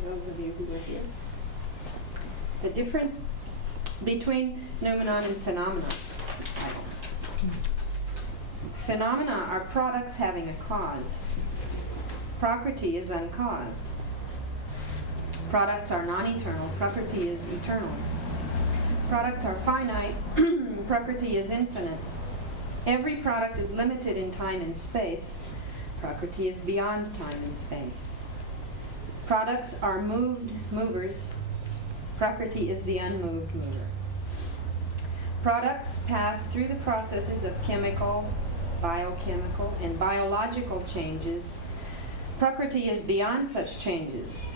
for those of you who were here. The difference between noumenon and phenomena. Phenomena are products having a cause. Prakriti is uncaused. Products are non-eternal. Prakriti is eternal. Products are finite. Prakriti is infinite. Every product is limited in time and space. Prakriti is beyond time and space. Products are movers. Prakriti is the unmoved mover. Products pass through the processes of chemical, biochemical, and biological changes. Prakriti is beyond such changes.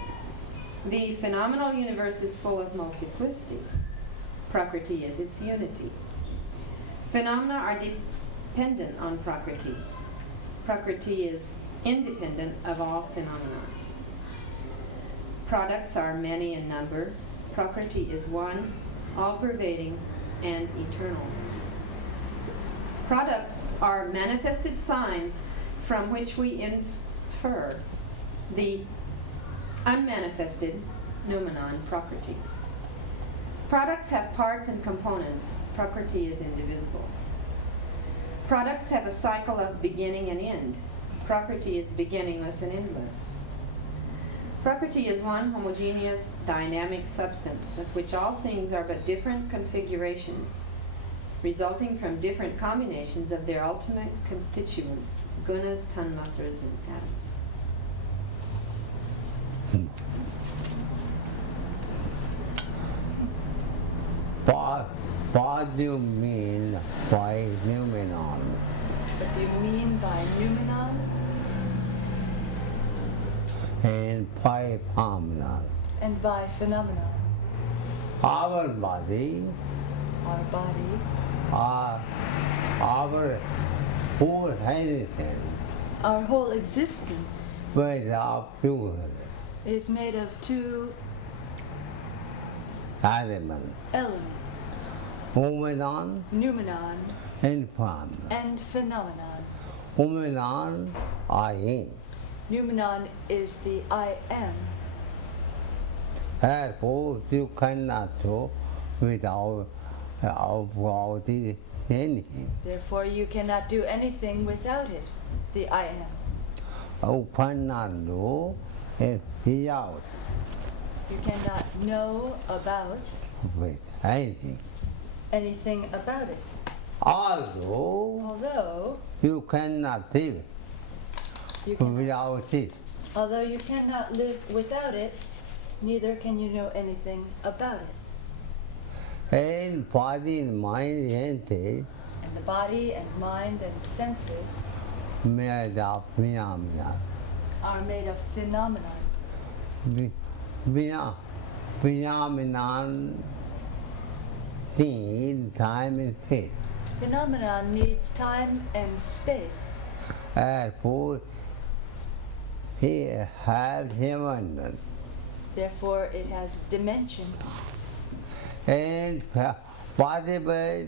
The phenomenal universe is full of multiplicity. Prakriti is its unity. Phenomena are dependent on Prakriti. Prakriti is independent of all phenomena. Products are many in number. Prakriti is one, all-pervading, and eternal. Products are manifested signs from which we infer the unmanifested noumenon Prakriti. Products have parts and components. Prakriti is indivisible. Products have a cycle of beginning and end. Prakriti is beginningless and endless. Prakriti is one homogeneous, dynamic substance of which all things are but different configurations, resulting from different combinations of their ultimate constituents, gunas, tanmatras, and atoms. What do you mean by noumenon? What do you mean by noumenon? And by phenomenon. And by phenomenon. Our body, our whole existence, our whole existence without fusion, is made of two elements, noumenon noumenon and phenomenon. and phenomenon. Noumenon, I am. Noumenon is the I am. Therefore, you cannot do without anything. Therefore, you cannot do anything without it, the I am. You cannot do it without You cannot know about with anything. anything about it. Although you cannot live without it. Although you cannot live without it, neither can you know anything about it. And body, mind, and taste And the body and mind and senses made of phenomena. are made of phenomenon. Phenomenon need time and space. Phenomenon needs time and space. Therefore, he has dimension. Therefore, it has dimension. And whatever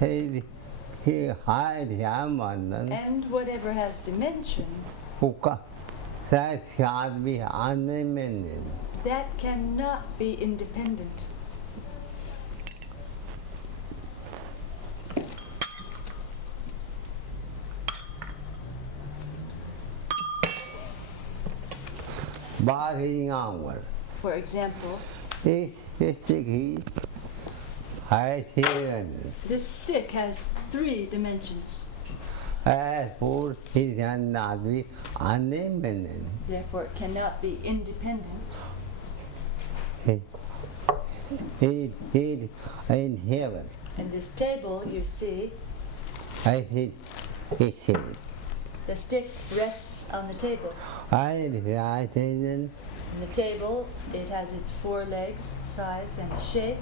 he has dimension, And whatever has dimension, that shall be independent. that cannot be independent. For example, this stick has 3 dimensions. Therefore, it cannot be independent. Therefore, it cannot be independent. It in heaven. And this table, you see, He said, the stick rests on the table. And And the table, it has its 4 legs, size and shape.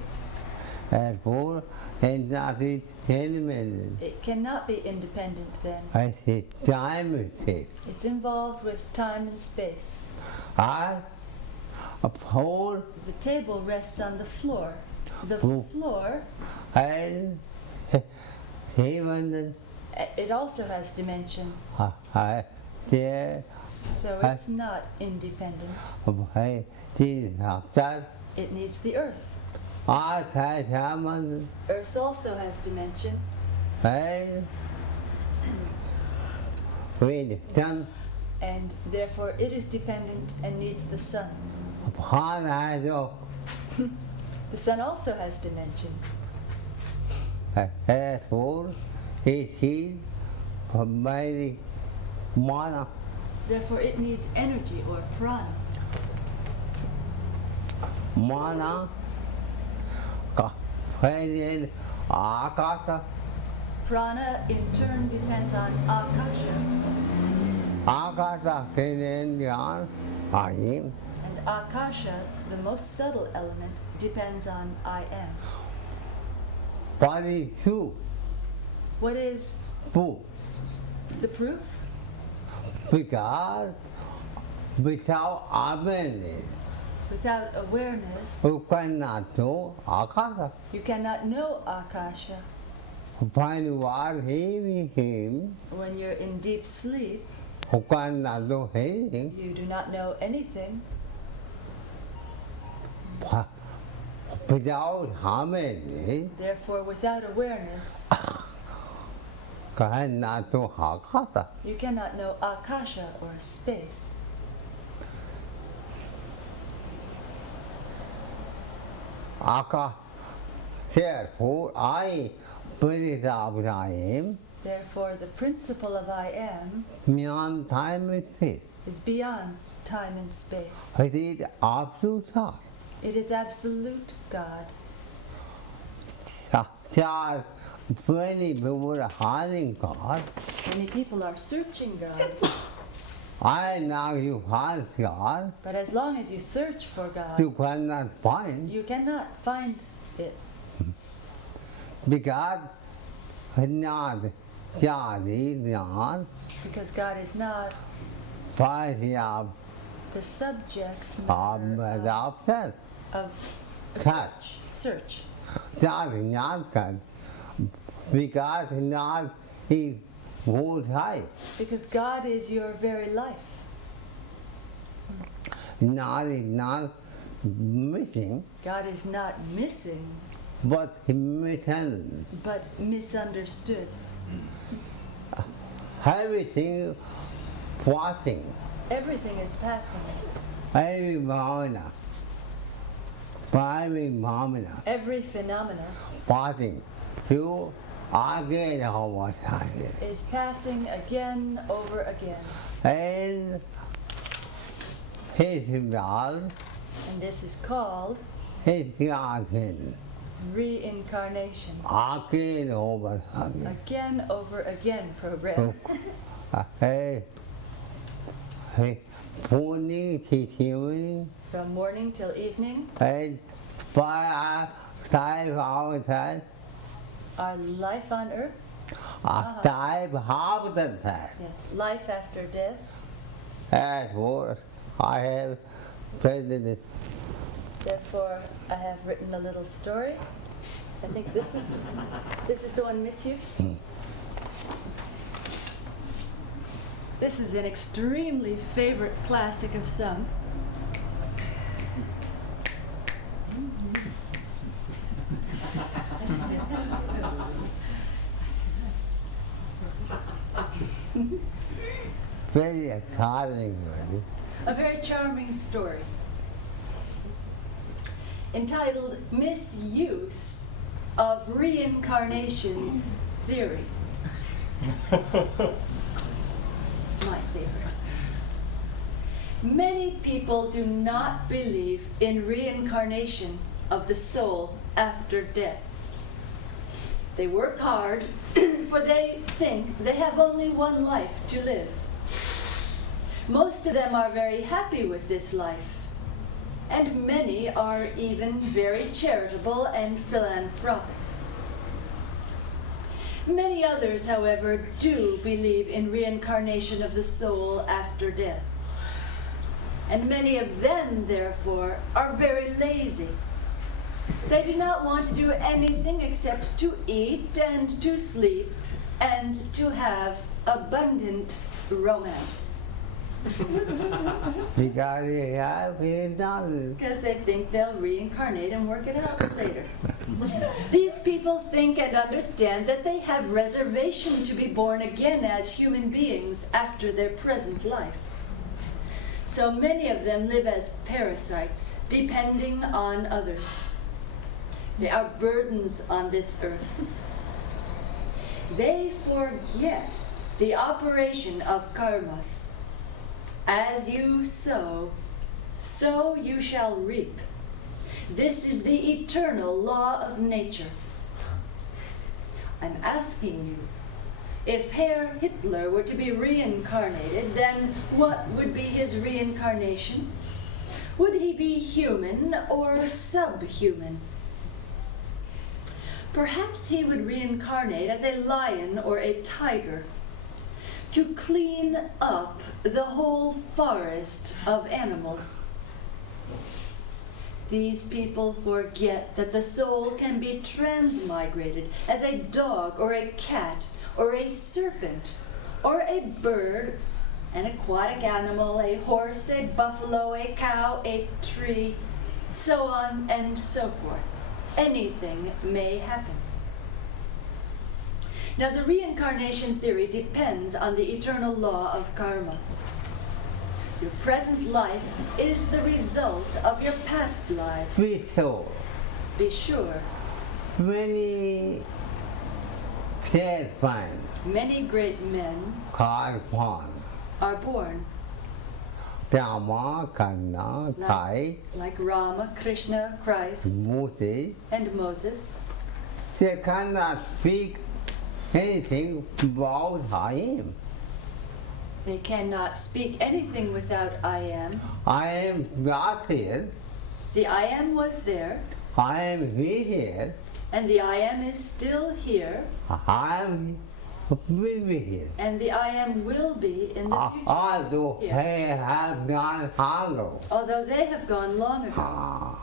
therefore, and not be independent. It cannot be independent then. I say time and space. It's involved with time and space. A pole The table rests on the floor. The Oh. floor, and heaven it also has dimension. there So it's not independent. phải đi học sách It needs the earth. Thay thế mình Earth also has dimension, phải vì chân and therefore it is dependent and needs the sun. hóa này rồi The sun also has dimension. phải xuống thì khí phải đi mana Therefore it needs energy or prana. mana có phải đi akasa Prana in turn depends on akasha, akasa cái nên nhãn ảnh and akasha, the most subtle element, depends on I am. body two What is two the proof? because without awareness Without awareness, you cannot know akasa. you cannot know akasha. When you are hearing him, When you're in deep sleep, you cannot know anything. you do not know anything. Without harmony, Therefore, without awareness, cannot know akasa. you cannot know akasha or space. Aka, therefore, I, Spirit of I am, Therefore, the principle of I am beyond time and space. is beyond time and space. It is absolute thought. It is absolute God. Just many people are hiding God. Many people are searching God, I know you find God, but as long as you search for God, you cannot find you cannot find it because not Jadi not because God is not fighting up the subject of matter the upset. of a Cut. search. Just not cut because not he won't hide. Because God is your very life. Not is not missing, God is not missing, but he missing. but misunderstood. Everything passing. Everything is passing. Every phenomena. Every phenomena Every phenomena passing. You again over time. is passing again over again. And his love, And this is called his garden, reincarnation. again over again. Again over again program. Hey, morning to evening, From morning till evening, and 5 hours time, our life on earth. 5 half the time. Yes, life after death. That's what I have presented. Therefore, I have written a little story. I think this is the one Misuse. This is an extremely favorite classic of some. Very exciting, really. A very charming story entitled Misuse of Reincarnation Theory. My favorite. Many people do not believe in reincarnation of the soul after death. They work hard, for they think they have only one life to live. Most of them are very happy with this life, and many are even very charitable and philanthropic. Many others, however, do believe in reincarnation of the soul after death. And many of them, therefore, are very lazy. They do not want to do anything except to eat and to sleep and to have abundant romance. Because they have been done. Because they think they'll reincarnate and work it out later. These people think and understand that they have reservation to be born again as human beings after their present life. So many of them live as parasites, depending on others. They are burdens on this earth. They forget the operation of karmas. As you sow, so you shall reap. This is the eternal law of nature. I'm asking you, if Herr Hitler were to be reincarnated, then what would be his reincarnation? Would he be human or subhuman? Perhaps he would reincarnate as a lion or a tiger to clean up the whole forest of animals. These people forget that the soul can be transmigrated as a dog or a cat or a serpent or a bird, an aquatic animal, a horse, a buffalo, a cow, a tree, so on and so forth. Anything may happen. Now, the reincarnation theory depends on the eternal law of karma. Your present life is the result of your past lives. We told Be sure, many satisfied many great men called upon are born, Dhamma, Kanna, Thai, like Rama, Krishna, Christ, Murti. and Moses. They cannot speak anything about Him. They cannot speak anything without I am. I am not here. The I am was there, I am here. and the I am is still here, I am will be here. and the I am will be in the future. Although Here. they have gone ago. Although they have gone long ago.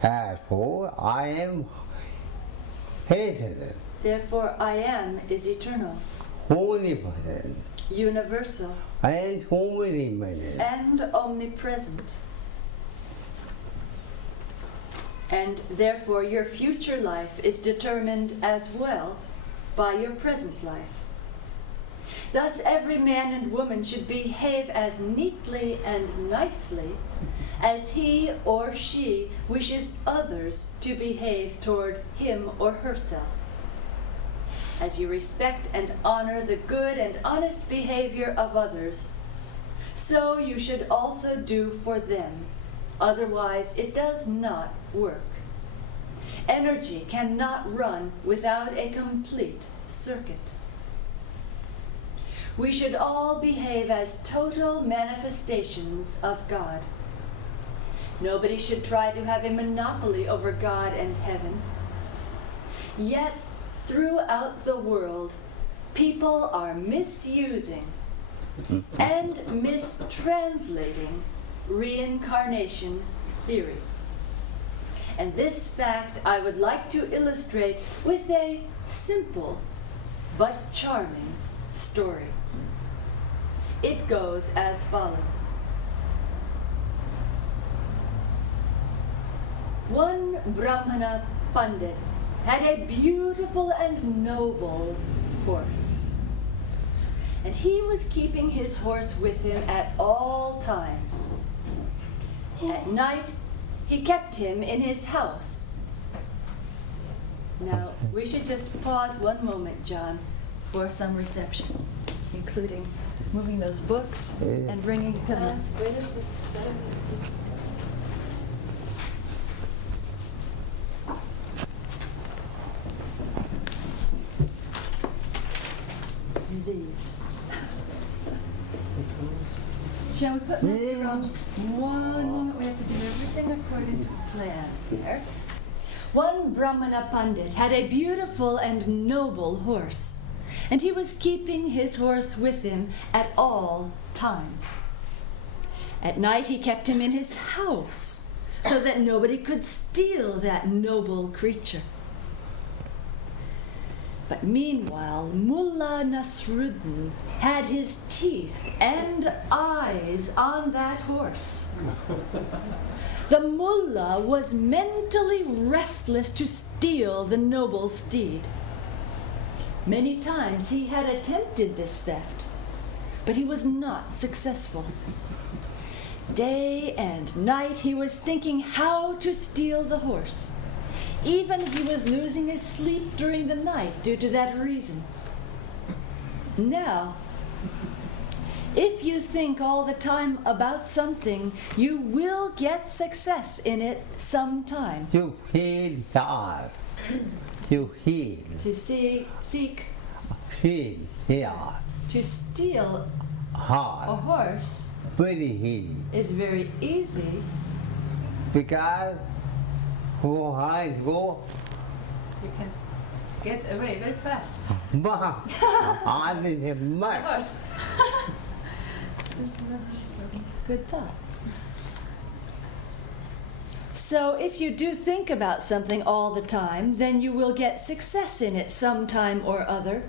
Therefore, I am hated, Therefore, I am is eternal, omnipotent, universal, and omnipotent. and omnipresent. And therefore, your future life is determined as well by your present life. Thus, every man and woman should behave as neatly and nicely as he or she wishes others to behave toward him or herself. As you respect and honor the good and honest behavior of others, so you should also do for them. Otherwise, it does not work. Energy cannot run without a complete circuit. We should all behave as total manifestations of God. Nobody should try to have a monopoly over God and heaven. Yet, throughout the world, people are misusing and mistranslating reincarnation theory. And this fact I would like to illustrate with a simple but charming story. It goes as follows. One Brahmana Pandit had a beautiful and noble horse. And he was keeping his horse with him at all times. At night, he kept him in his house. Now, we should just pause one moment, John, for some reception, including moving those books and bringing them. Wait a second. Shall we put this around one moment? We have to do everything according to plan here. One Brahmana Pandit had a beautiful and noble horse, and he was keeping his horse with him at all times. At night he kept him in his house, so that nobody could steal that noble creature. But meanwhile, Mullah Nasruddin had his teeth and eyes on that horse. The mullah was mentally restless to steal the noble steed. Many times he had attempted this theft, but he was not successful. Day and night he was thinking how to steal the horse. Even he was losing his sleep during the night due to that reason. Now, if you think all the time about something, you will get success in it sometime. To heal the art. To heal. To seek Heal the art. to steal a Hard. horse Very heal. is very easy Because who has go You can get away very fast. hard in the mud. Horse. Good thought. So if you do think about something all the time, then you will get success in it sometime or other,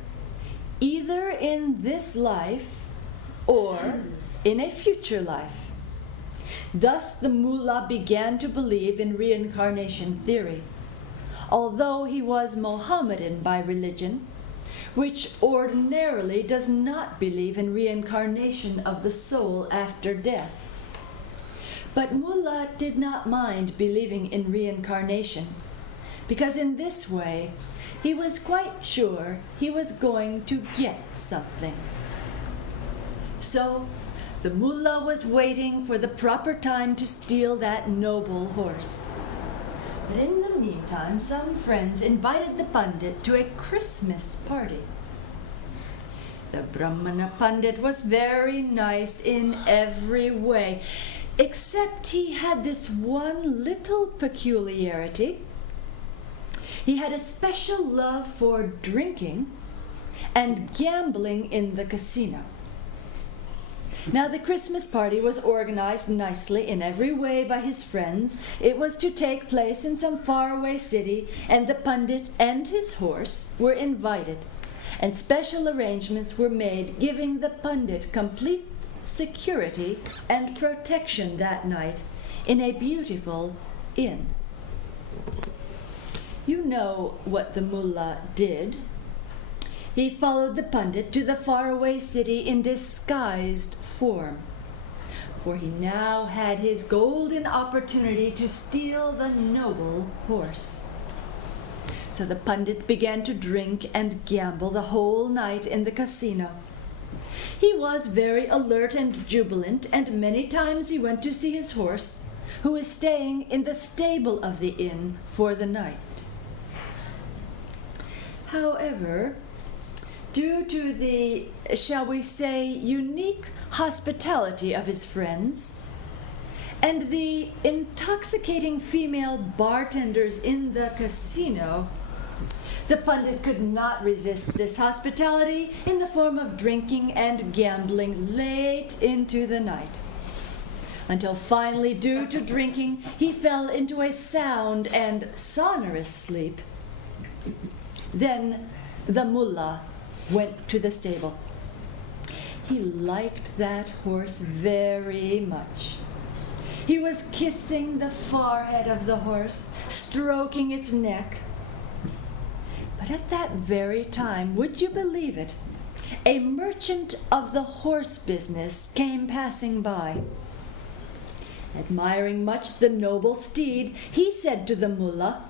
either in this life or in a future life. Thus the mullah began to believe in reincarnation theory, although he was Mohammedan by religion, which ordinarily does not believe in reincarnation of the soul after death. But Mullah did not mind believing in reincarnation, because in this way he was quite sure he was going to get something. So the Mullah was waiting for the proper time to steal that noble horse. But in the meantime, some friends invited the Pandit to a Christmas party. The Brahmana Pandit was very nice in every way, except he had this one little peculiarity. He had a special love for drinking and gambling in the casino. Now, the Christmas party was organized nicely in every way by his friends. It was to take place in some faraway city, and the Pandit and his horse were invited, and special arrangements were made giving the Pandit complete security and protection that night in a beautiful inn. You know what the mullah did. He followed the Pandit to the faraway city in disguised form, for he now had his golden opportunity to steal the noble horse. So the Pandit began to drink and gamble the whole night in the casino. He was very alert and jubilant, and many times he went to see his horse, who was staying in the stable of the inn for the night. However, due to the, shall we say, unique hospitality of his friends, and the intoxicating female bartenders in the casino, the Pandit could not resist this hospitality in the form of drinking and gambling late into the night, until finally, due to drinking, he fell into a sound and sonorous sleep. Then the mullah went to the stable. He liked that horse very much. He was kissing the forehead of the horse, stroking its neck. But at that very time, would you believe it, a merchant of the horse business came passing by. Admiring much the noble steed, he said to the mullah,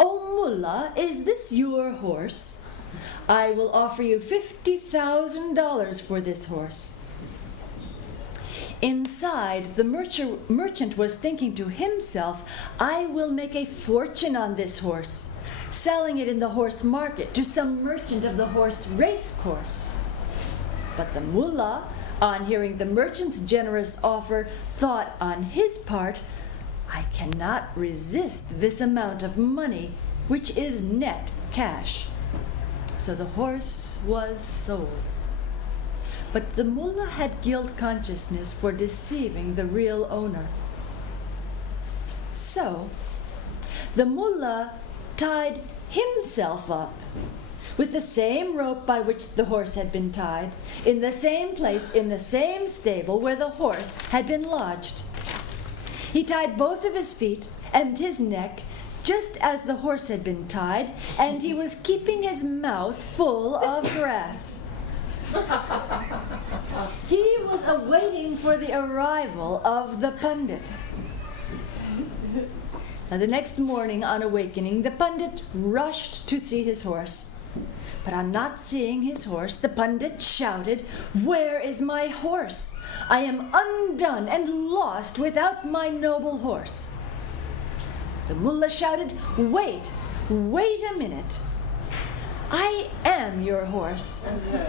"O mullah, is this your horse? I will offer you $50,000 for this horse." Inside, the merchant was thinking to himself, "I will make a fortune on this horse, selling it in the horse market to some merchant of the horse race course." But the mullah, on hearing the merchant's generous offer, thought on his part, "I cannot resist this amount of money, which is net cash." So the horse was sold. But the mullah had guilt consciousness for deceiving the real owner. So the mullah tied himself up with the same rope by which the horse had been tied, in the same place, in the same stable where the horse had been lodged. He tied both of his feet and his neck just as the horse had been tied, and he was keeping his mouth full of grass. He was awaiting for the arrival of the Pandit. Now, the next morning, on awakening, the Pandit rushed to see his horse. But on not seeing his horse, the Pandit shouted, "Where is my horse? I am undone and lost without my noble horse." The mullah shouted, wait a minute. I am your horse,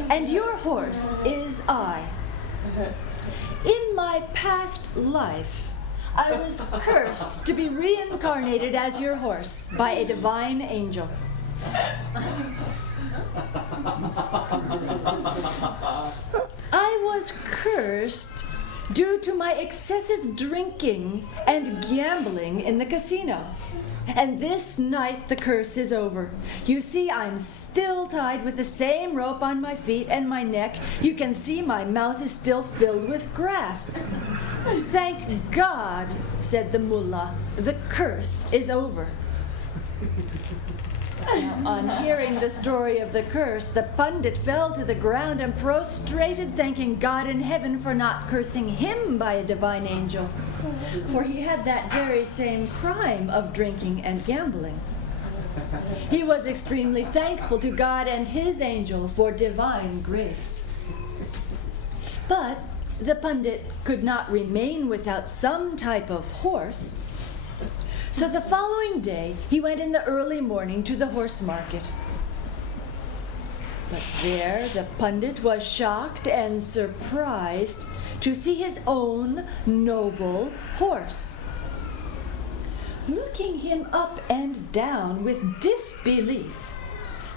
and your horse is I. In my past life, I was cursed to be reincarnated as your horse by a divine angel. I was cursed due to my excessive drinking and gambling in the casino. And this night the curse is over. You see, I'm still tied with the same rope on my feet and my neck. You can see my mouth is still filled with grass. Thank God, said the mullah, the curse is over. Now, on hearing the story of the curse, the Pandit fell to the ground and prostrated, thanking God in heaven for not cursing him by a divine angel, for he had that very same crime of drinking and gambling. He was extremely thankful to God and his angel for divine grace. But the Pandit could not remain without some type of horse. So the following day, he went in the early morning to the horse market. But there the Pandit was shocked and surprised to see his own noble horse. Looking him up and down with disbelief,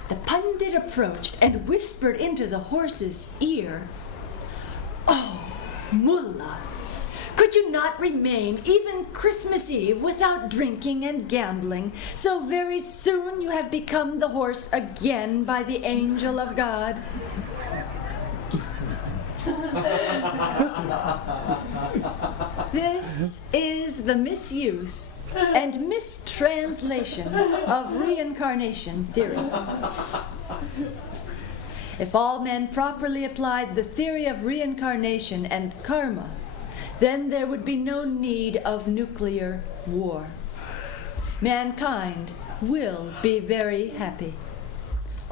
the Pandit approached and whispered into the horse's ear, "Oh, mullah, could you not remain even Christmas Eve without drinking and gambling? So very soon you have become the horse again by the angel of God." This is the misuse and mistranslation of reincarnation theory. If all men properly applied the theory of reincarnation and karma, then there would be no need of nuclear war. Mankind will be very happy.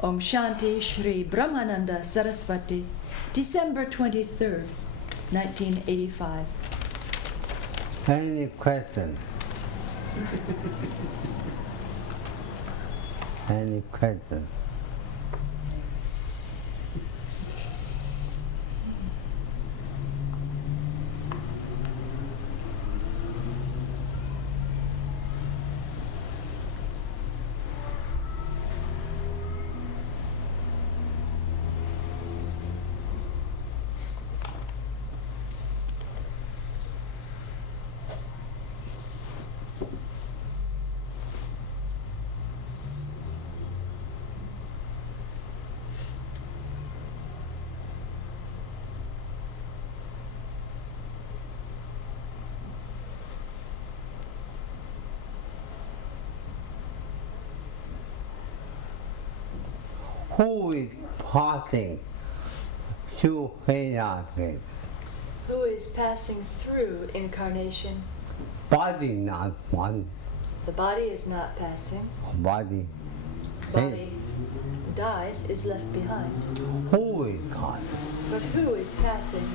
Om Shanti, Shri Brahmananda Sarasvati, December 23rd, 1985. Any question? Any question? Who is passing through reincarnation? Who is passing through incarnation? Body not one. The body is not passing. Body. Body dies, is left behind. Who is God? But who is passing?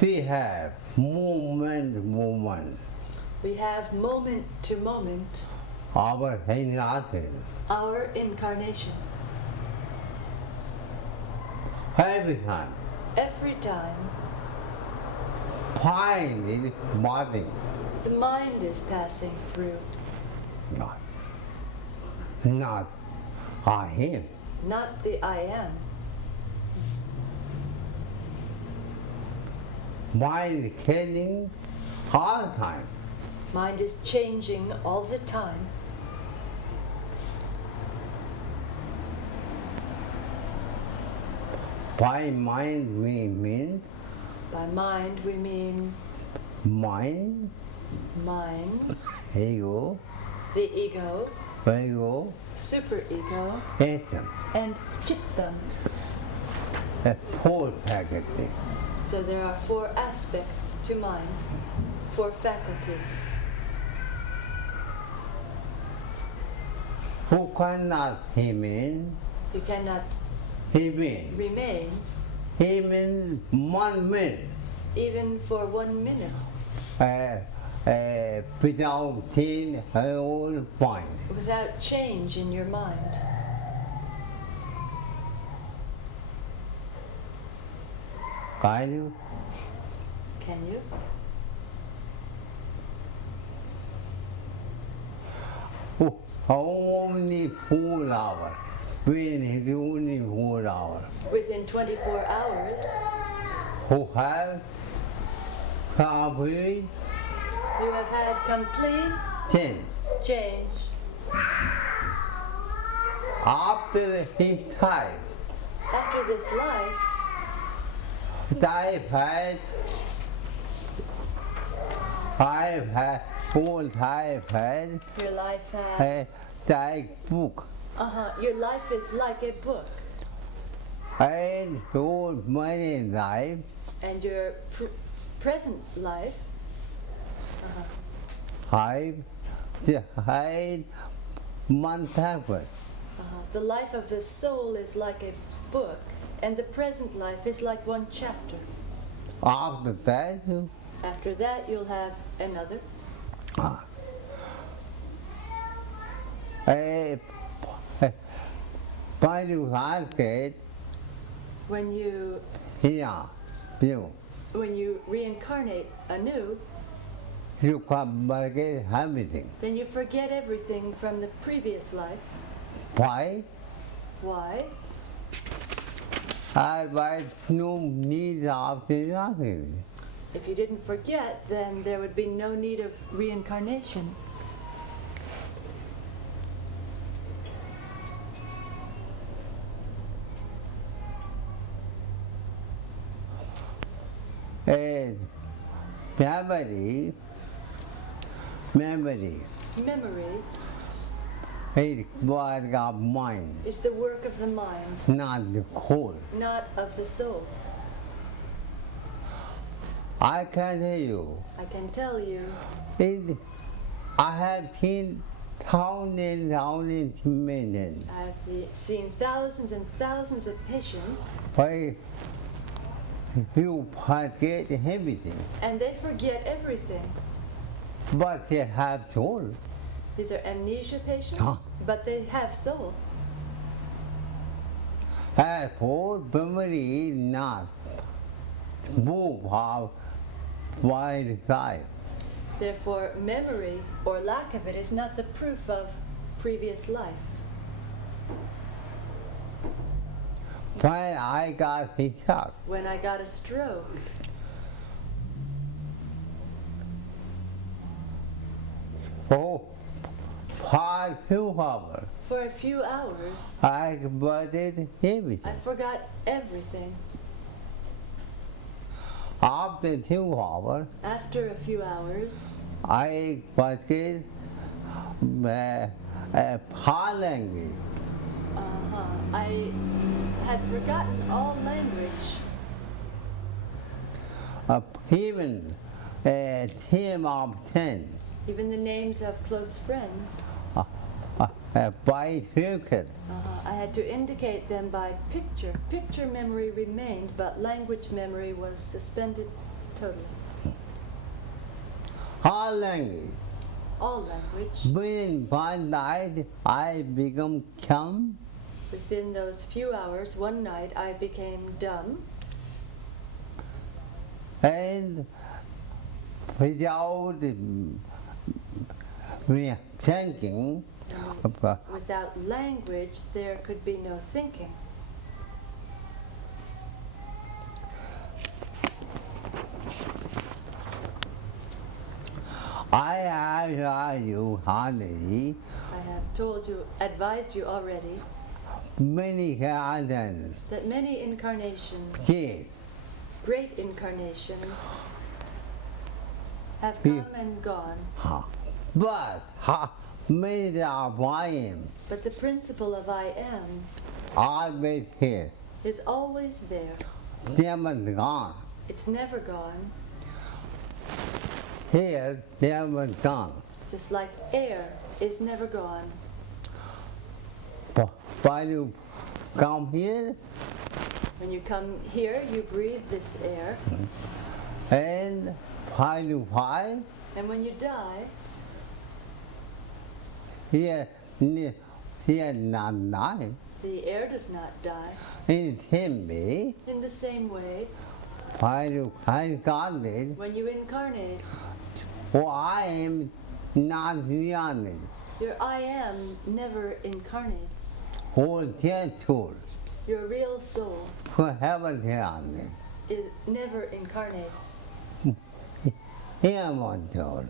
We have moment. We have moment to moment Our reincarnation. our incarnation. Every time. Every time Find in body. the mind is passing through, Not I am. not the I am. mind changing all the time. Mind is changing all the time. By mind we mean By mind we mean mind, mind, ego, the ego, ego, superego, atom, and chittam. a whole package. So there are 4 aspects to mind, 4 faculties. Who cannot remain, You cannot remain. remain He means 1 minute even for 1 minute without change her own mind. without change in your mind. Can you? Can you? Oh, only 4 hours. When it's only 4 hours. Within 24 hours, Who have complete you have had complete change. change. After his time, After this life, I've had full I've had your life a has. book Your life is like a book, and whole money life and your present life, I've had month after. the life of the soul is like a book, and the present life is like 1 chapter. After that, After that, you'll have another. by you ask it, When you you reincarnate anew, you come back everything. then you forget everything from the previous life. Why? Why? Otherwise, no need of nothing. If you didn't forget, then there would be no need of reincarnation. And memory Memory is what of mind, is the work of the mind, not the whole. not of the soul. I can tell you, I can tell you, I have seen thousands millions. I've seen thousands and thousands of patients, Why you forget everything, and they forget everything. but they have soul. These are amnesia patients, Huh? but they have soul. As for memory, not move of wildlife. Therefore, memory or lack of it is not the proof of previous life. When I got his shot, When I got a stroke, for few hours, for a few hours, I forget I everything. forgot everything. After 2 hours, After a few hours, I forget language. I had forgotten all language, Even a team of 10 even the names of close friends. by future. I had to indicate them by picture. Picture memory remained, but language memory was suspended totally. All language. All language. Within one night, I become calm. Within those few hours, one night, I became dumb, And without thinking, without language, there could be no thinking. I have you honey, I have told you, advised you already, many gardens, that many incarnations, yes, great incarnations, have come and gone. but many of I am But the principle of I am always here, is always there. never gone. It's never gone, Here, never gone. just like air is never gone. But you come here When you come here, you breathe this air, and when you find and when you die, here, here not die. the air does not die. It can be In the same way, when you incarnate, when you incarnate, for I am not reincarnate. your I am never incarnates. Whole soul, Your real soul forever reincarnate. never incarnates. Human soul,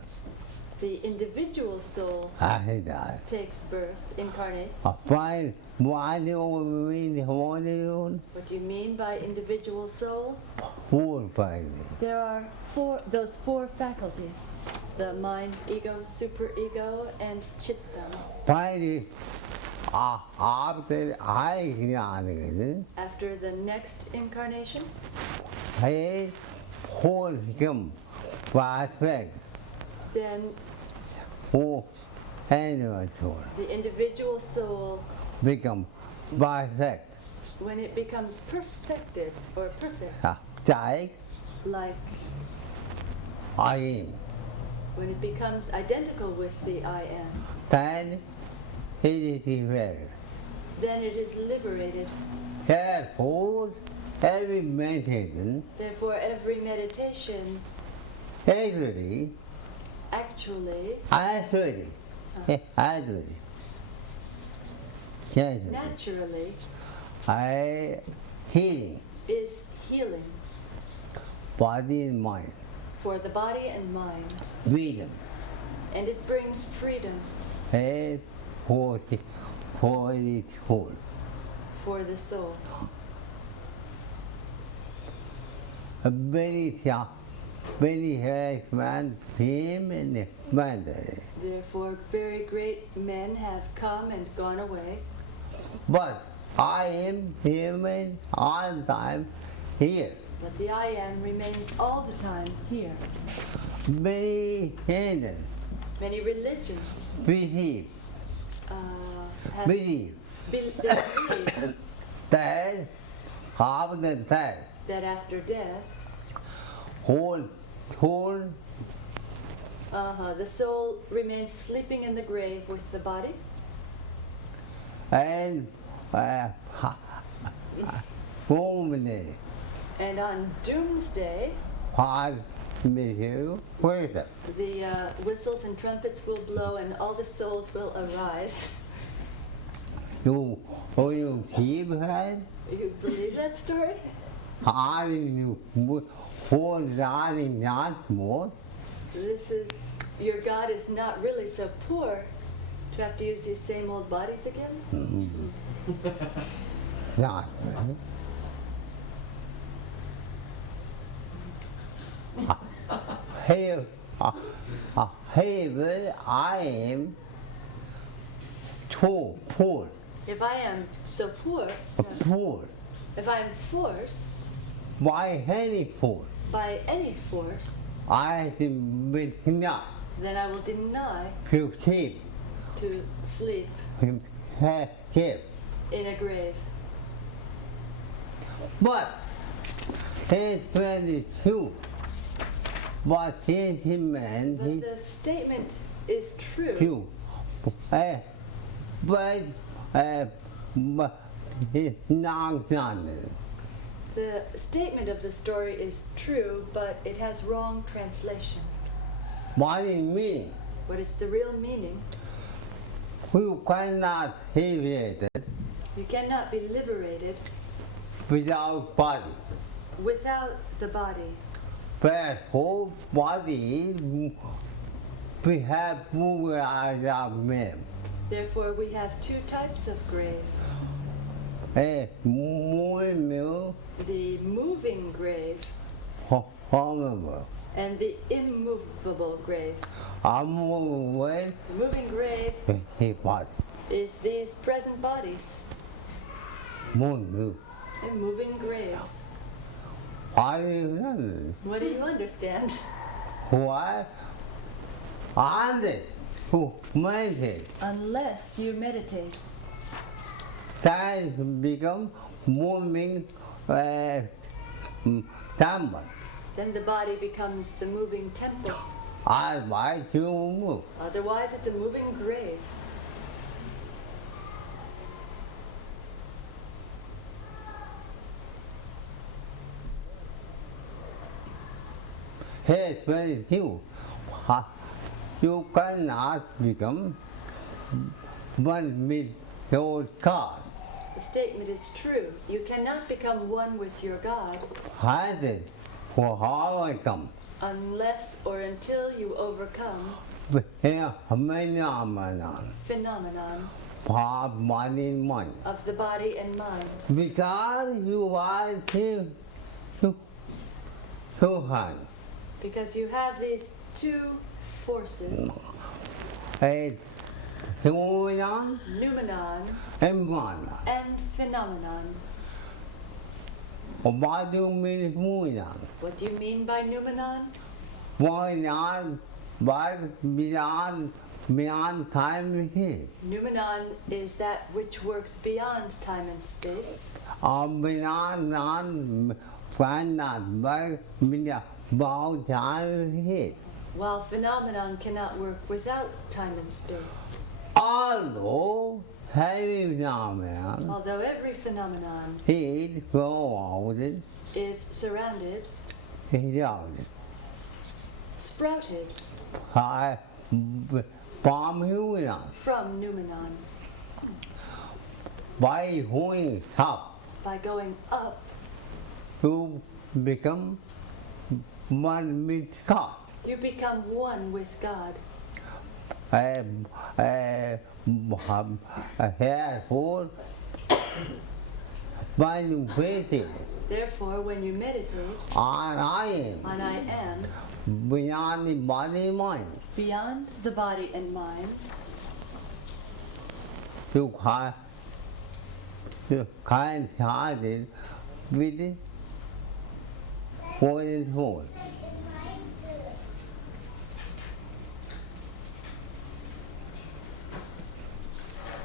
The individual soul I die. takes birth, incarnates. Why do you mean holy What do you mean by individual soul? full body? There are those four faculties: the mind, ego, superego, and chitta. Body after I reincarnated, After the next incarnation, I whole become perfect then for animal soul. the individual soul, Become perfect. when it becomes perfected or perfect, Like like I am. when it becomes identical with the I am, Then it is perfect. then it is liberated. Therefore, every meditation, Therefore, every meditation actually, actually, naturally, I healing is healing body and mind, for the body and mind, freedom, and it brings freedom and for the soul. for the soul. Many man came and expanded. Therefore, very great men have come and gone away, But I am human all the time here. but the I am remains all the time here. Many hidden Many religions believe have believe they believe that after that that after death, whole the soul remains sleeping in the grave with the body, and woman and on doomsday, has with you further. the whistles and trumpets will blow and all the souls will arise. You keep that? You believe that story? You for not more. This is, your God is not really so poor to have to use these same old bodies again? Not. Here, here I am too poor, If I am so poor, poor. if I am forced Why any poor? by any force, I will not then I will deny feel safe, to sleep safe. in a grave. But it's very true. What is man? But the statement is true. You, but it's not done. The statement of the story is true, but it has wrong translation. What it mean? What is the real meaning? You cannot liberate it You cannot be liberated without body. without the body. But whole body we have moved our men. Therefore, we have two types of grave. A moving mill, The moving grave horrible. and the immovable grave. I'm moving The moving grave he bought is these present bodies, moon. and moving graves. I didn't What do you understand? why and it who made it. Unless you meditate, That become moving temple. then the body becomes the moving temple. I like to move. Otherwise, it's a moving grave. Here's very few. You cannot become one with your God. The statement is true. You cannot become one with your God Hide it for how I come. unless or until you overcome Here, phenomenon. phenomenon Body mind. of the body and mind. Because you are two hands. Because you have these two forces, A phenomenon noumenon and mana. and phenomenon. What do you mean phenomenon? What do you mean by noumenon? Why not but beyond time and space? Noumenon is that which works beyond time and space. Beyond non cannot but about time and space. While phenomenon cannot work without time and space. Although heavy phenomenon Although every phenomenon is surrounded, is surrounded, sprouted I bomb human from noumenon by going up by going up to become one with God. you become one with God. Therefore, when you face it, Therefore, when you meditate and I am on I am, beyond the body and mind, beyond the body and mind, you can't hide it with it, one and whole.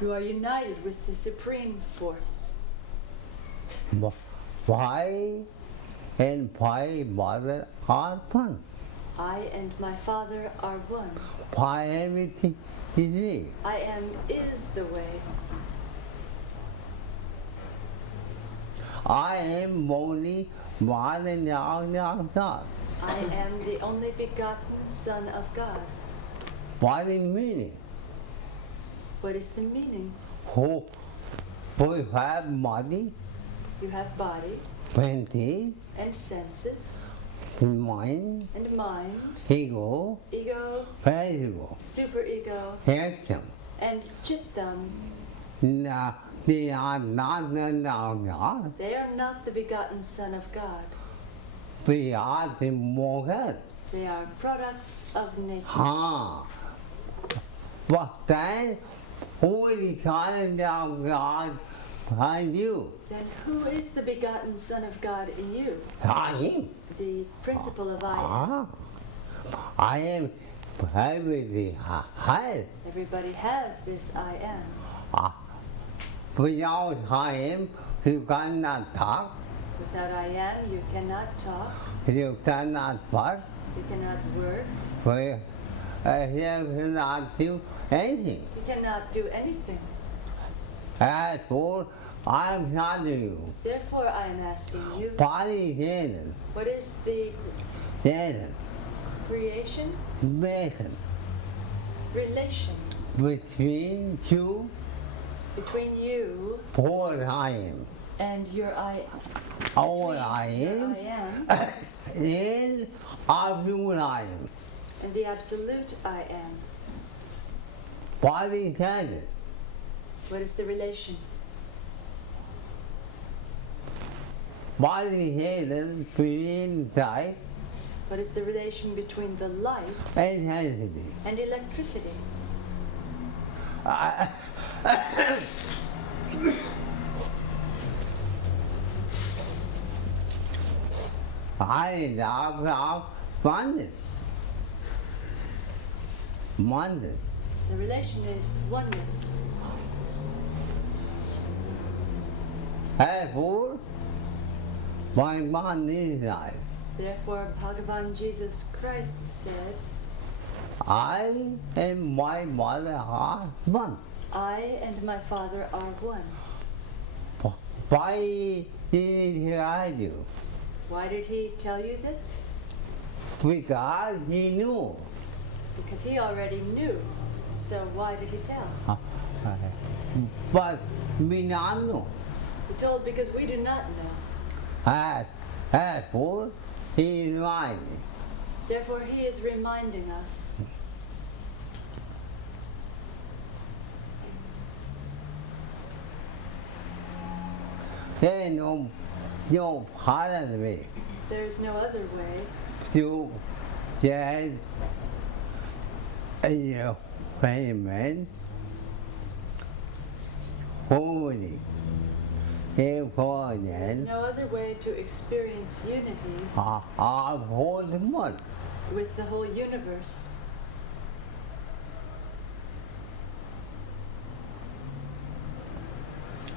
you are united with the Supreme Force. Why and why mother are one? I and my Father are one. Why everything is me? I am is the way. I am only one and God. I am the only begotten Son of God. What is meaning? What is the meaning? Who have body, You have body plenty, and senses mind, and mind, ego, ego, physical, superego, action. and chittam. Now, they are not God. They are not the begotten Son of God. We are the Morgan. They are products of nature. But then, who is the Son of God behind you? Then who is the begotten Son of God in you? I am. The principle of I am. I am everything. Everybody has this I am. Without I am, you cannot talk, Without I am, you cannot talk, you cannot work, you cannot work, you cannot do anything. you cannot do anything. As for I am not you. Therefore, I am asking you, Body is what is the creation, relation between you, between you for I am, and your I all I your am, I am, and of you I am. and the absolute I am. What is that? What is the relation? What is hidden between light What is the relation between the light and intensity? and electricity? I love abundance. Abundance. The relation is oneness. Therefore, my body is life. Therefore, Bhagavan Jesus Christ said, I and my mother are one. I and my Father are one. Why did he guide you? Why did he tell you this? Because he knew. Because he already knew. So why did he tell? But we not know. He told because we do not know. Therefore, he reminded me. Therefore, he is reminding us. There is no other way There is no other way to get a payment holy, There's important, no other way to experience unity of whole one. with the whole universe.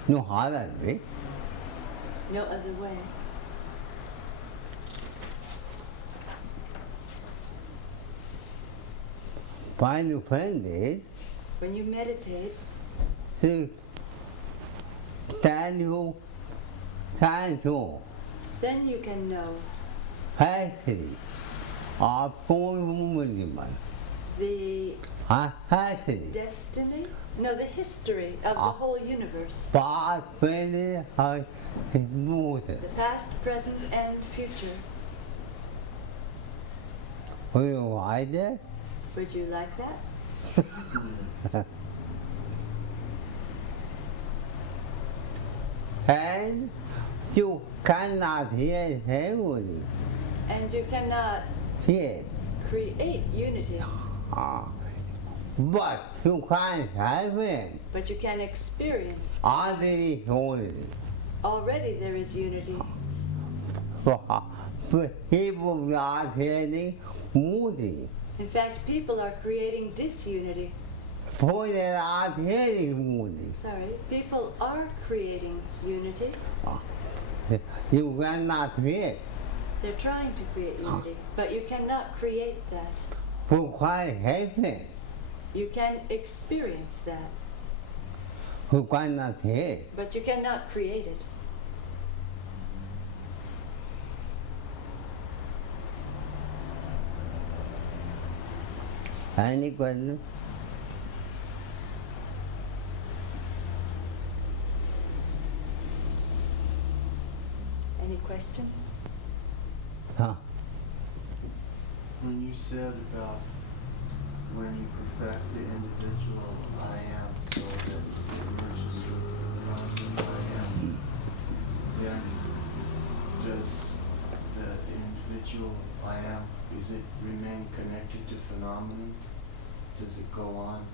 No other way. No other way. When you find it, When you meditate, then you try to then you can know history of whole human. the History. destiny, no, the history of the whole universe. Past, present, future. The past, present, and future. Will you like that? Would you like that? And you cannot hear heaven And you cannot here. create unity, But you can have it. but you can experience. Already only. Already there is unity. But people are hearing moody. In fact, people are creating disunity. For they are hearing moody. Sorry, people are creating unity. You cannot hear. They're trying to create unity, but you cannot create that. Who can have it? You can experience that, Who cannot hear? but you cannot create it. Any question? Any questions? Huh? When you said about when you perfect the individual I am so that it merges with the cosmic I am, then does the individual I am, is it remain connected to phenomenon? Does it go on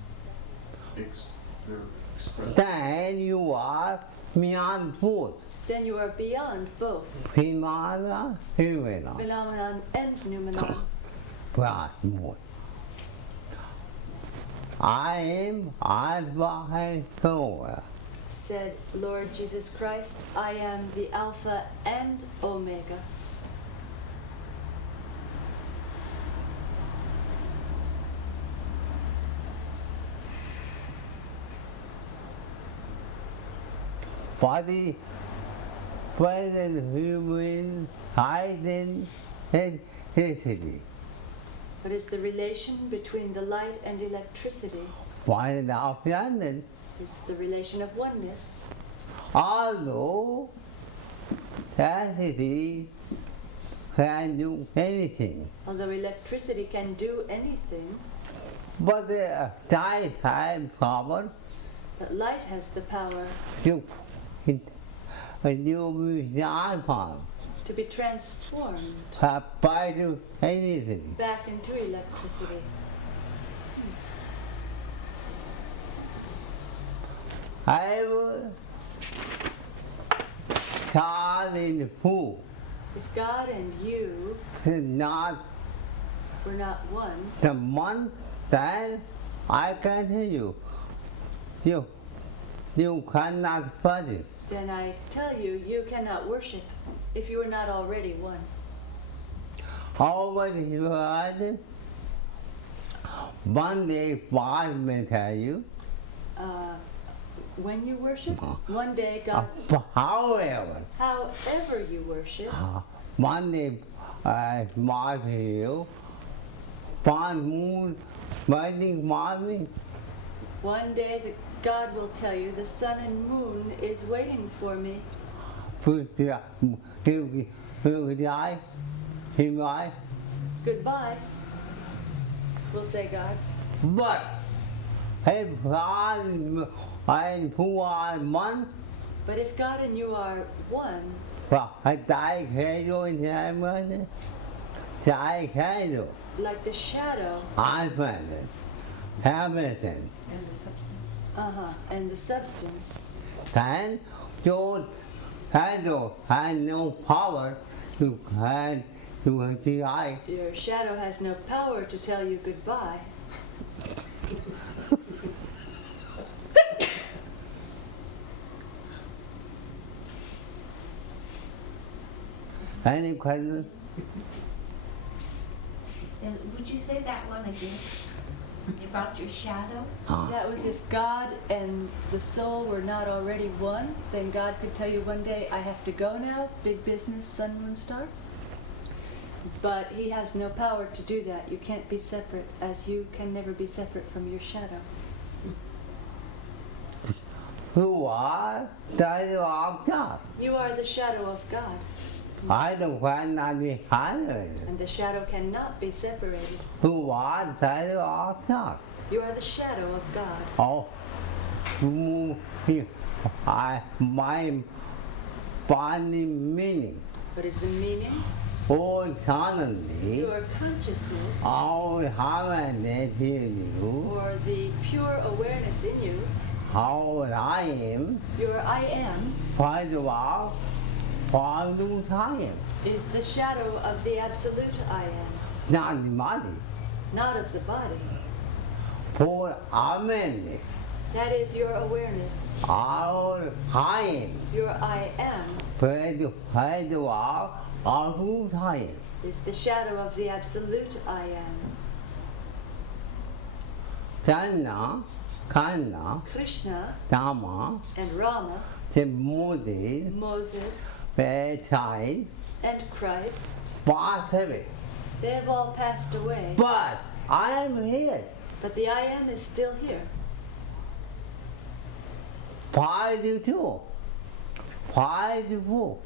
expressing? Then you are beyond both. Then you are beyond both Phenomena, phenomena. phenomenon and noumenon. Beyond both. I am Alpha and Omega. Said Lord Jesus Christ, I am the Alpha and Omega. Body, present human, hidden electricity. What is the relation between the light and electricity? One of abundance. It's the relation of oneness. Although electricity can do anything. Although electricity can do anything, But the light has power but light has the power to transform to be transformed by do anything. back into electricity. I will start in the pool. If God and you Is not were not one, the one that I can tell you. You cannot find it. then I tell you, you cannot worship if you are not already one. Already you heard it. One day God may tell you. When you worship, one day God, However, however you worship, one day God tell you. One moon, morning, morning. one day God will tell you, the sun and moon is waiting for me. He might. Goodbye, will say God. But if God and who are one, But if God and you are one, I can do it. I can do. like the shadow, Infinite, everything. And the substance. and the substance, Then you handle and no power to can to die. your shadow has no power to tell you goodbye. Any question? Would you say that one again? About your shadow? That was if God and the soul were not already one, then God could tell you one day, I have to go now, big business, sun, moon, stars. But he has no power to do that. You can't be separate, as you can never be separate from your shadow. Who are the of God? You are the shadow of God, I don't want to be hungry. and the shadow cannot be separated. Who are the of God? You are the shadow of God. Oh, my body meaning. What is the meaning? All suddenly, Your consciousness, all harmony in you, or the pure awareness in you, how I am, your I am, first of all, for the time, is the shadow of the absolute I am, not the body. not of the body. For harmony, That is your awareness, all I am, your I am, first of all time. is the shadow of the absolute I am. Kanna, Krishna Dhamma, and Rama, the Moses, Moses Bedside, and Christ, passed away. they have all passed away, But I am here. but the I am is still here. Why do you? Why do you?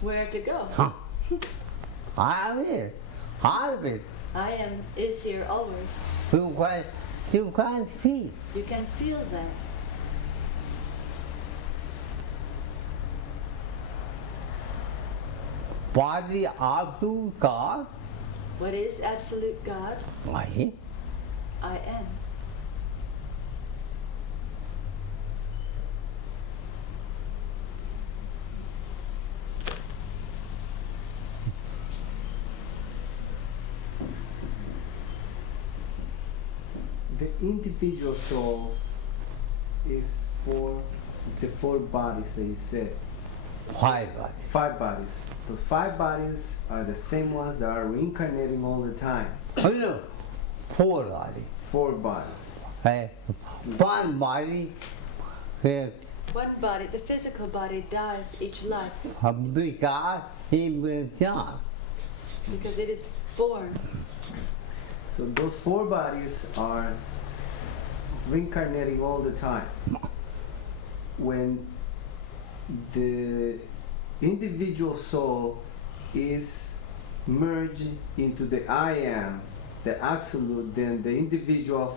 Where to go? Huh. I am here. I am here. I am is here always. You can't speak. You can feel that. Body of to God. What is absolute God? I. I am. The individual souls is for the 4 bodies that you said. 5 body. 5 bodies. Those 5 bodies are the same ones that are reincarnating all the time. Oh no. 4 body. 4 bodies. One body. One body, the physical body, dies each life Because he will die. because it is born. So those 4 bodies are reincarnating all the time. When the individual soul is merge into the I am, the absolute, then the individual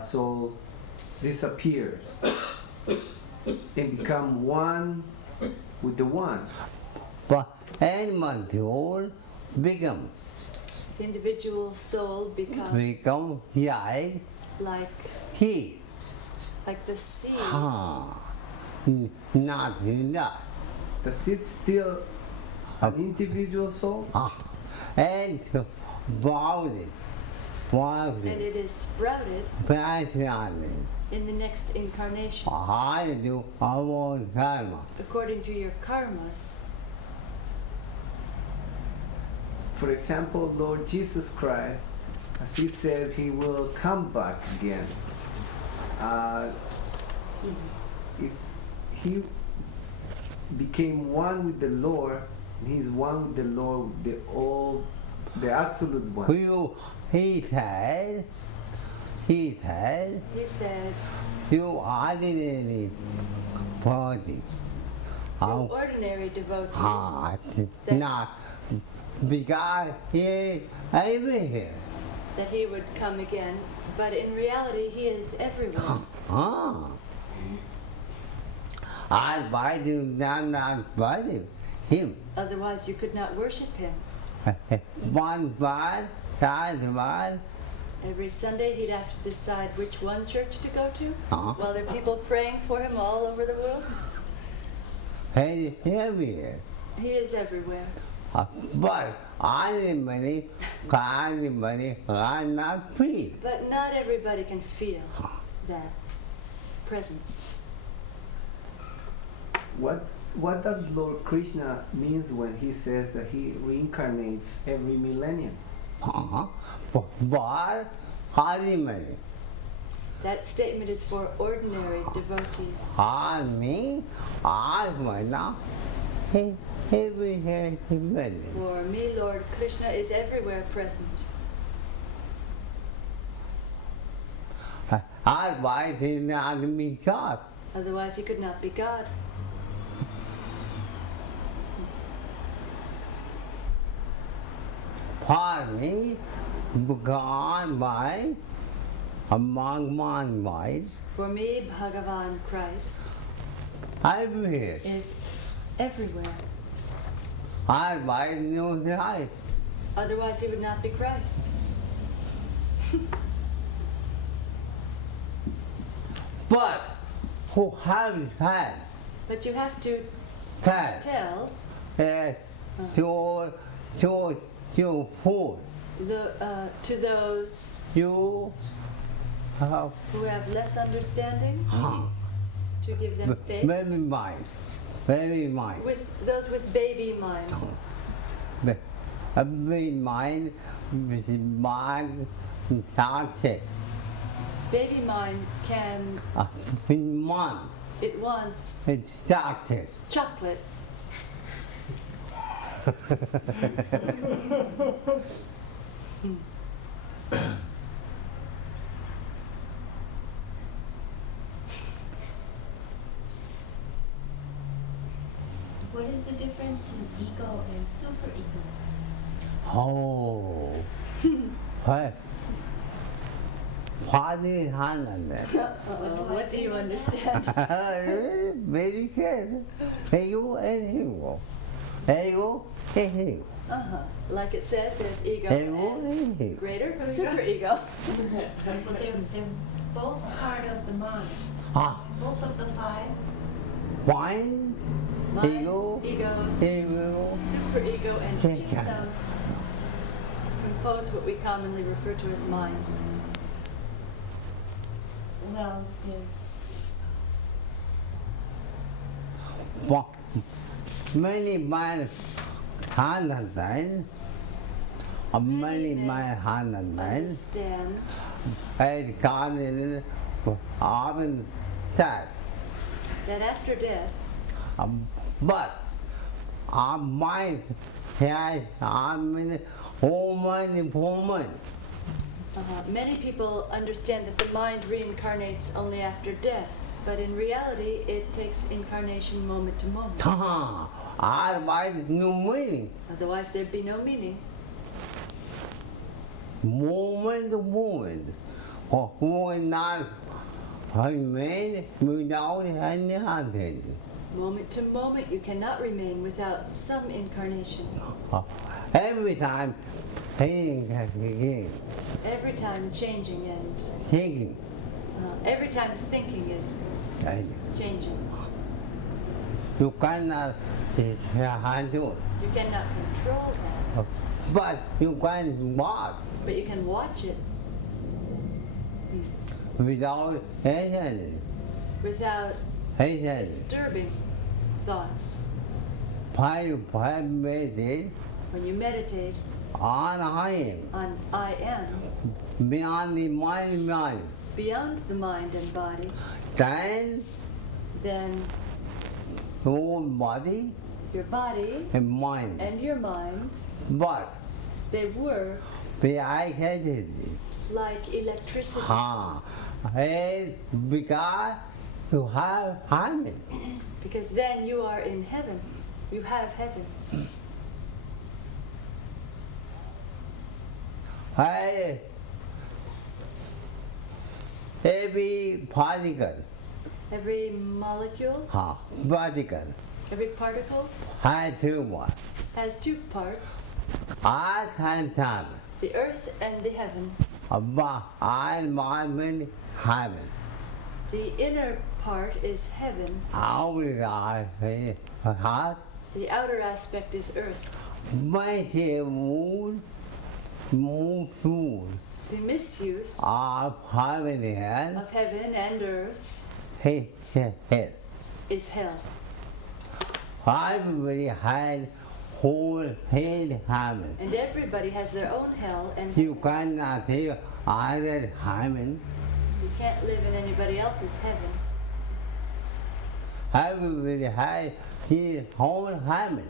soul disappears and become one with the one. But animal soul become The individual soul becomes like like he. the sea. Not enough. Does it still an individual soul? And body. And it is sprouted Personality. in the next incarnation. I do our karma. According to your karmas, For example, Lord Jesus Christ, as he said, he will come back again. If he became one with the Lord, and he's one with the Lord, the absolute one. He said, he said, you ordinary body. to ordinary devotees Not because he is everywhere. that he would come again, but in reality he is everywhere. I do not worship him. Otherwise you could not worship him. One part, one. Every Sunday he'd have to decide which one church to go to, Uh-huh. while there are people praying for him all over the world. He is everywhere. He is everywhere. But anybody are not free. But not everybody can feel that presence. What does Lord Krishna means when he says that he reincarnates every millennium? But anybody. That statement is for ordinary devotees. Me, I might not. Everywhere. For me, Lord Krishna is everywhere present. Otherwise, he not be God. Otherwise, he could not be God. For me, God by among mankind, For me, Bhagavan Christ everywhere. is everywhere. Otherwise, no life. Otherwise, he would not be Christ. But who has had But you have to that tell to food to those you have who have less understanding, to give them faith. very mind. With those with baby mind. Every mind is mind started. Baby mind can, In one, it wants it started. chocolate. What is the difference in ego and superego? Oh, Father 하는데. What do you understand? Very good. Ego and ego. Ego and ego. Like it says, there's ego Ego and and ego. greater superego. Well, they're both part of the mind. Both of the five. Mind, Mind, ego, ego. superego, and Chitta. chitta compose what we commonly refer to as mind. Well, Many mind 하는데, many mind 하는데, Understand 가는 아는 that. that after death, But our mind has woman. many people understand that the mind reincarnates only after death, but in reality, it takes incarnation moment to moment. Our mind no meaning. Otherwise, there'd be no meaning. moment to moment, or will not remain without any hunting. Moment to moment, you cannot remain without some incarnation. Every time thinking again, Every time changing and thinking, every time thinking is changing. you cannot handle, You cannot control that, but you can watch but you can watch it without any without disturbing thoughts. Meditate When you meditate on Him, on I am, beyond the mind, beyond the mind and body, then then your body your body and mind, and your mind, but they were be isolated. like electricity. And because you have harmony. Because then you are in heaven. You have heaven. Every particle, Every molecule, every particle has two parts. has two parts, Earth and time. the earth and the heaven. Environment, heaven. The inner part is heaven. Outside heart, The outer aspect is earth. make it move through The misuse of heaven and of heaven and earth head. is hell. Everybody has whole head heaven. And everybody has their own hell and You heaven. cannot live other heaven. You can't live in anybody else's heaven. Everybody has his own heaven.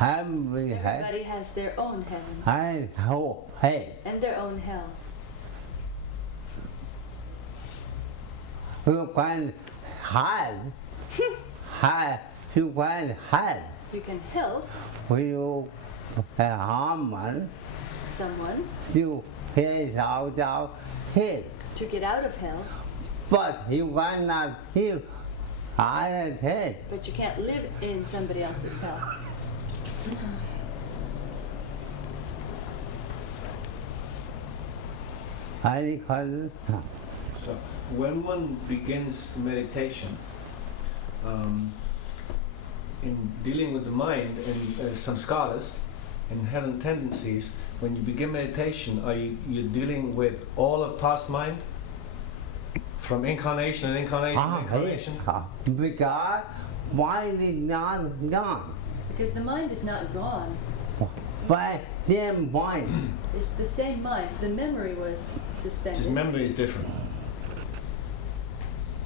Everybody has Everybody has their own heaven and whole head. and their own hell. You can hide. You can hide. You can help When you harm someone you get out of head. to get out of hell, But you cannot live other head. but you can't live in somebody else's hell. Because So when one begins meditation, in dealing with the mind and samskaras, inherent tendencies, when you begin meditation, are you dealing with all of past mind? From incarnation and incarnation and incarnation? because mind is not gone. Because the mind is not gone. But then mind, It's the same mind. The memory was Just suspended, memory is different.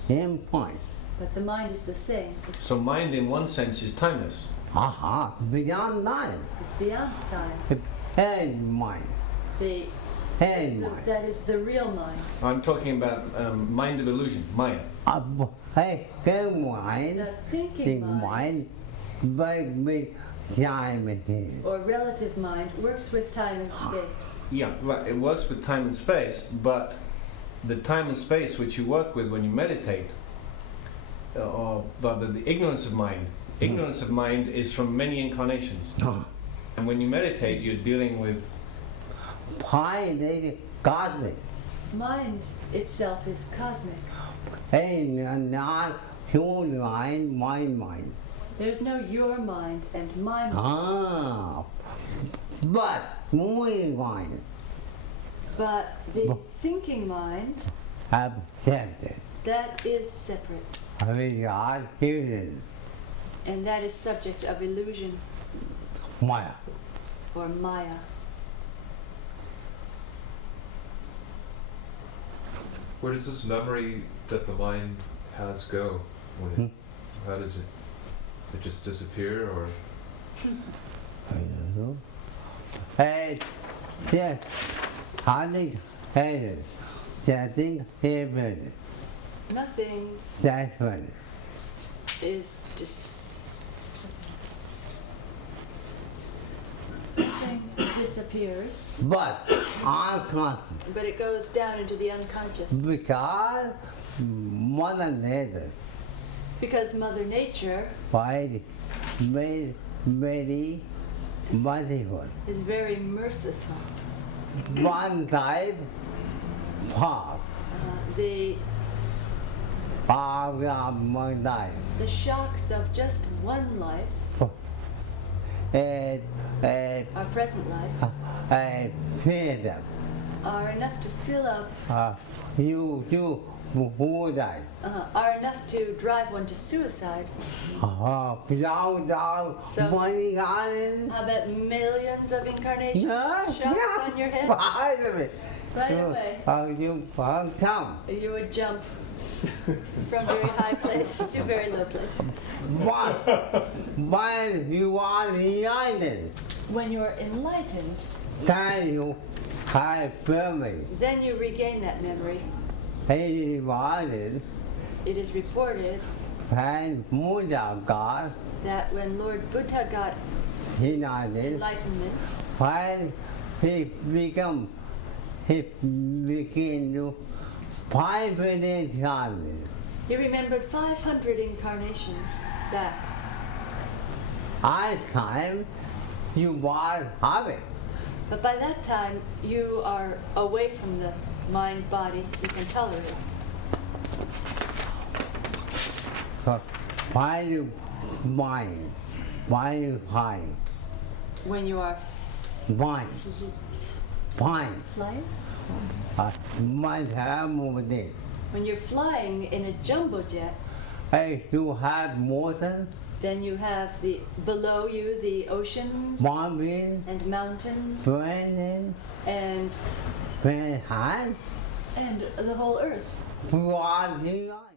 then point. but the mind is the same. So mind in one sense is timeless. Beyond time. It's beyond time. Head mind. The, Head mind. that is the real mind. I'm talking about mind of illusion, Maya. Hey, cái mind, The thì thinking mind mind với time again. or relative mind works with time and space. Yeah, right. It works with time and space, but the time and space which you work with when you meditate, but the ignorance of mind is from many incarnations. And when you meditate, you're dealing with Mind is cosmic. Mind itself is cosmic. Hey, not human mind, my mind. There's no your mind and my mind. But moving mind But the thinking mind, have accepted. that is separate. We are hidden. And that is subject of illusion Maya. or Maya. Where does this memory that the mind has go? When it, how does it? Does it just disappear, or I don't know. Hey, yeah, I think headed. Setting heaven. Nothing That's one. is nothing disappears, but unconscious. but it goes down into the unconscious. Because Mother Nature Because Mother Nature very merciful. is very merciful. One type part The of my life. the shocks of just one life, And our present life, freedom. are enough to fill up, You who died. are enough to drive one to suicide. Down So- money on. How about millions of incarnations? Shocks on your head? Right away. Right away. You come. You would jump from very high place to very low place. When you are enlightened, When you're enlightened, then you have memory. then you regain that memory. Enlightened, It is reported when Buddha got that when Lord Buddha got enlightened, enlightenment, when he began to 500 times. he remembered 500 incarnations back. At time, you were happy. But by that time, you are away from the mind body. You can tolerate. Why you mind? Why you find? When you are Mind. Mind. flying, Mind have movement. when you're flying in a jumbo jet, Hey, you have mountain, then you have the below you the oceans mountain, and mountains friend, and friend hand. the whole earth. You are enlightened.